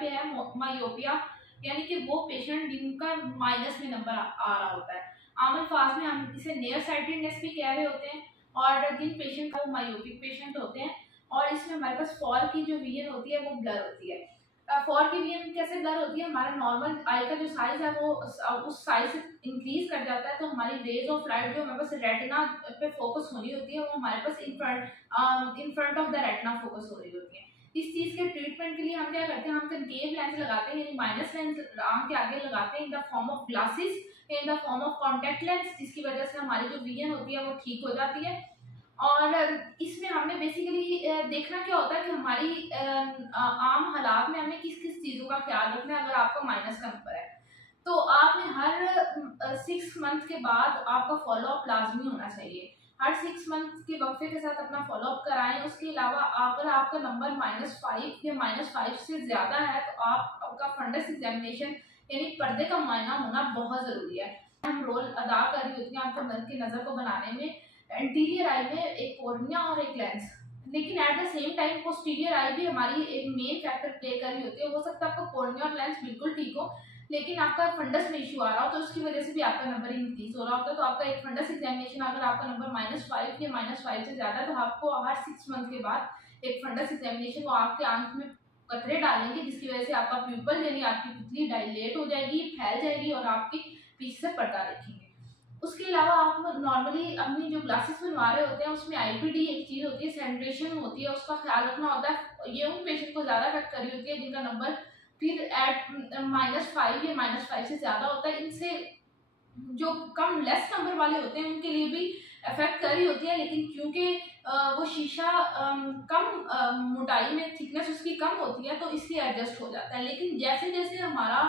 पे है मायोपिया, यानी कि वो पेशेंट जिनका माइनस में नंबर आ रहा होता है। आम अल्फाज में हम इसे नियर साइटेडनेस भी कह रहे होते हैं। और जिन पेशेंट का वो मायोपिक पेशेंट होते हैं, और इसमें हमारे पास फॉर की जो विजन होती है वो ब्लर होती है। फॉर की विजन कैसे ब्लर होती है, हमारा नॉर्मल आई का जो साइज है वो उस साइज से इंक्रीज कर जाता है, तो हमारी रेज ऑफ लाइट जो हमारे पास रेटिना पे फोकस होनी होती है वो हमारे पास in front of the retina focus हो रही होती है। इस चीज के ट्रीटमेंट के लिए हम क्या करते हैं, हम कंकेव लेंस लगाते हैं, यानी माइनस लेंस आंख के आगे लगाते हैं in the form of glasses, in the form of contact lens, जिसकी वजह से हमारी जो विजन होती है वो ठीक हो जाती है। और इसमें हमने बेसिकली देखना क्या होता है कि हमारी आम हालात में हमें किस किस चीज़ों का ख्याल रखना है। अगर आपका माइनस का नंबर है तो आपने हर 6 मंथ के बाद आपका फॉलोअप लाजमी होना चाहिए। हर 6 मंथ के वक्फे के साथ अपना फॉलोअप कराएं। उसके अलावा अगर आपका नंबर -5 या -5 से ज़्यादा है तो आपका फंडस एग्जामिनेशन यानी पर्दे का मुआयना होना बहुत ज़रूरी है। हम रोल अदा कर रही होती हैं आपको नज़र को बनाने में। एंटीरियर आई में एक कॉर्निया और एक लेंस, लेकिन at the same time posterior eye भी हमारी एक मेन फैक्टर प्ले कर रही होती है। हो सकता है आपका कॉर्निया और लेंस बिल्कुल ठीक हो, लेकिन आपका फंडस में इशू आ रहा हो तो उसकी वजह से भी आपका नंबर इंक्रीज हो रहा होता है। तो आपका एक फंडस एग्जामिनेशन अगर आपका नंबर -5 या -5 से ज्यादा है तो आपको हर 6 मंथ के बाद एक फंडस एग्जामिनेशन को आपके आंख में कतरे डालेंगे, जिसकी वजह से आपका प्यूपल यानी आपकी पुतली डायलेट हो जाएगी, फैल जाएगी और आपके पीछे से पर्दा देखेंगे। उसके अलावा आप नॉर्मली अपनी जो ग्लासेस बनवा रहे होते हैं उसमें आईपीडी एक चीज होती है, सेंट्रेशन होती है, उसका ख्याल रखना होता है। ये उन पेशेंट को ज्यादा अफेक्ट कर रही होती है जिनका नंबर फिर एट -5 या -5 से ज्यादा होता है। इनसे जो कम लेस नंबर वाले होते हैं उनके लिए भी इफेक्ट कर रही होती है, लेकिन क्योंकि वो शीशा कम मोटाई में थिकनेस उसकी कम होती है तो इसलिए एडजस्ट हो जाता है। लेकिन जैसे जैसे हमारा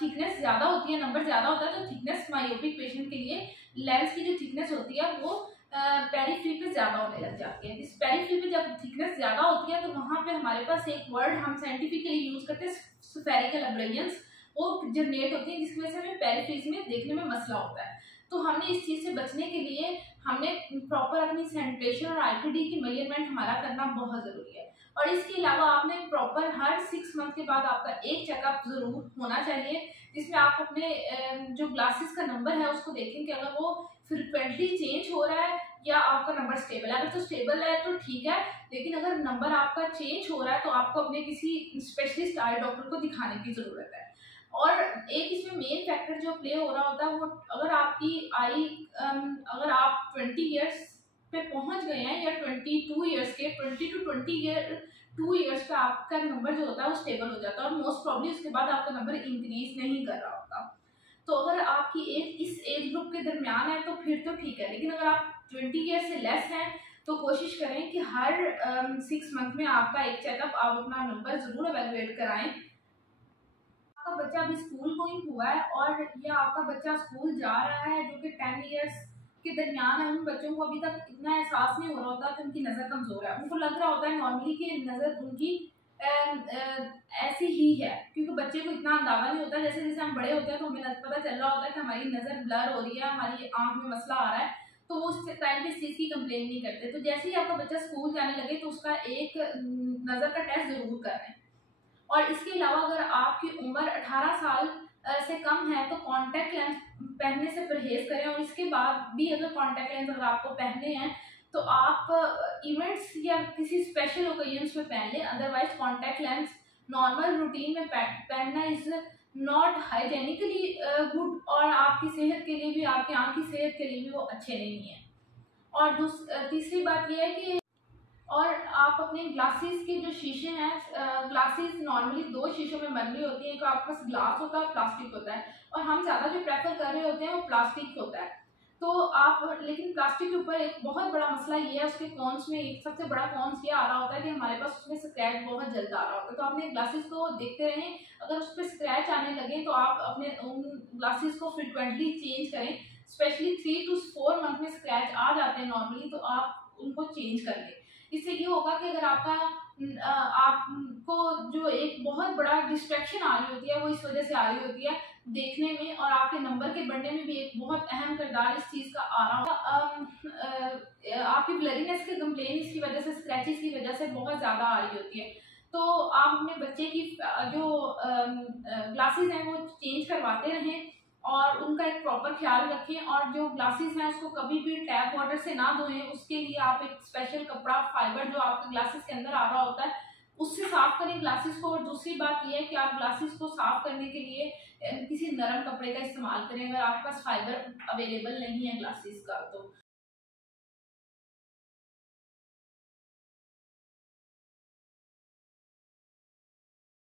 थिकनेस ज्यादा होती है, नंबर ज्यादा होता है, तो थिकनेस मायोपिक पेशेंट के लिए लेंस की जो थिकनेस होती है वो पेरिफ्री पे ज्यादा होने लग जाती है। इस पेरिफ्री पे जब थिकनेस ज्यादा होती है तो वहां पे हमारे पास एक वर्ड हम साइंटिफिकली यूज करते हैं, स्फेरिकल एब्रेजन्स, वो जनरेट होती है, जिसकी वजह से हमें पेरिफ्रीज में देखने में मसला होता है। तो हमने इस चीज से बचने के लिए हमने प्रॉपर अपनी सेंट्रेशन और आईपीडी की मेजरमेंट हमारा करना बहुत जरूरी है। और इसके अलावा आपने प्रॉपर हर 6 मंथ के बाद आपका एक चेकअप जरूर होना चाहिए, जिसमें आप अपने जो ग्लासेस का नंबर है उसको देखें कि अगर वो फ्रिक्वेंटली चेंज हो रहा है या आपका नंबर स्टेबल है। अगर तो स्टेबल है तो ठीक है, लेकिन अगर नंबर आपका चेंज हो रहा है तो आपको अपने किसी स्पेशलिस्ट आई डॉक्टर को दिखाने की जरूरत है। और एक इसमें मेन फैक्टर जो प्ले हो रहा होता है वो अगर आपकी आई अगर आप 20 ईयर्स पे पहुंच गए हैं या 22 ईयर्स के 20 to 22 ईयर्स पे आपका नंबर जो होता है वो स्टेबल हो जाता है और मोस्ट प्रॉब्ली उसके बाद आपका नंबर इंक्रीज नहीं कर रहा होता। तो अगर आपकी एज इस एज ग्रुप के दरमियान है तो फिर तो ठीक है, लेकिन अगर आप 20 ईयर से लेस हैं तो कोशिश करें कि हर 6 मंथ में आपका एक चेकअप आप अपना नंबर जरूर एवेलुएट कराएं। आपका बच्चा अभी स्कूल गोइंग हुआ है और या आपका बच्चा स्कूल जा रहा है जो कि 10 ईयर्स के दरमियान है, उन बच्चों को अभी तक इतना एहसास नहीं हो रहा होता कि उनकी नज़र कमज़ोर है। उनको लग रहा होता है नॉर्मली कि नज़र उनकी ऐसी ही है, क्योंकि बच्चे को इतना अंदाजा नहीं होता। जैसे जैसे हम बड़े होते हैं तो हमें पता चल रहा होता है कि हमारी नज़र ब्लर हो रही है, हमारी आंख में मसला आ रहा है, तो वो उस टाइम पे इस चीज़ की कंप्लेन नहीं करते। तो जैसे ही आपका बच्चा स्कूल जाने लगे तो उसका एक नज़र का टेस्ट जरूर करें। और इसके अलावा अगर आपकी उम्र 18 साल से कम है तो कॉन्टैक्ट लेंस पहनने से परहेज करें। और इसके बाद भी अगर कॉन्टैक्ट लेंस अगर आपको पहनने हैं तो आप इवेंट्स या किसी स्पेशल ओकेजन्स में पहन लें, otherwise contact lens normal routine में पहनना इज नॉट हाइजेनिकली गुड और आपकी सेहत के लिए भी, आपकी आंख की सेहत के लिए भी वो अच्छे नहीं है। और तीसरी बात यह है कि और आप अपने ग्लासेस के जो शीशे हैं, ग्लासेस नॉर्मली 2 शीशों में बन रही होती है, एक आपके पास ग्लास होता है, प्लास्टिक होता है, और हम ज़्यादा जो प्रेफर कर रहे होते हैं वो प्लास्टिक होता है। तो आप लेकिन प्लास्टिक के ऊपर एक बहुत बड़ा मसला ये है, उसके कॉन्स में एक सबसे बड़ा कॉन्स ये आ रहा होता है कि हमारे पास उसमें स्क्रैच बहुत जल्द आ रहा होता है। तो अपने ग्लासेस को देखते रहें, अगर उस पर स्क्रैच आने लगे तो आप अपने उन ग्लासेस को फ्रिक्वेंटली चेंज करें। स्पेशली 3 to 4 मंथ में स्क्रैच आ जाते हैं नॉर्मली, तो आप उनको चेंज कर लें। इससे ये होगा कि अगर आपको जो एक बहुत बड़ा डिस्ट्रैक्शन आ रही होती है वो इस वजह से आ रही होती है देखने में, और आपके नंबर के बढ़ने में भी एक बहुत अहम किरदार इस चीज़ का आ रहा होगा। आपकी ब्लरीनेस की कंप्लेन इसकी वजह से, स्क्रैचेस की वजह से बहुत ज़्यादा आ रही होती है। तो आप अपने बच्चे की जो ग्लासेस हैं वो चेंज करवाते रहें और उनका एक प्रॉपर ख्याल रखें, और जो ग्लासेस हैं उसको कभी भी टैप वाटर से ना धोएं। उसके लिए आप एक स्पेशल कपड़ा, फाइबर जो आपके ग्लासेस के अंदर आ रहा होता है, उससे साफ करें ग्लासेस को। और दूसरी बात यह है कि आप ग्लासेस को साफ करने के लिए किसी नरम कपड़े का इस्तेमाल करें, अगर आपके पास फाइबर अवेलेबल नहीं है ग्लासेस का तो।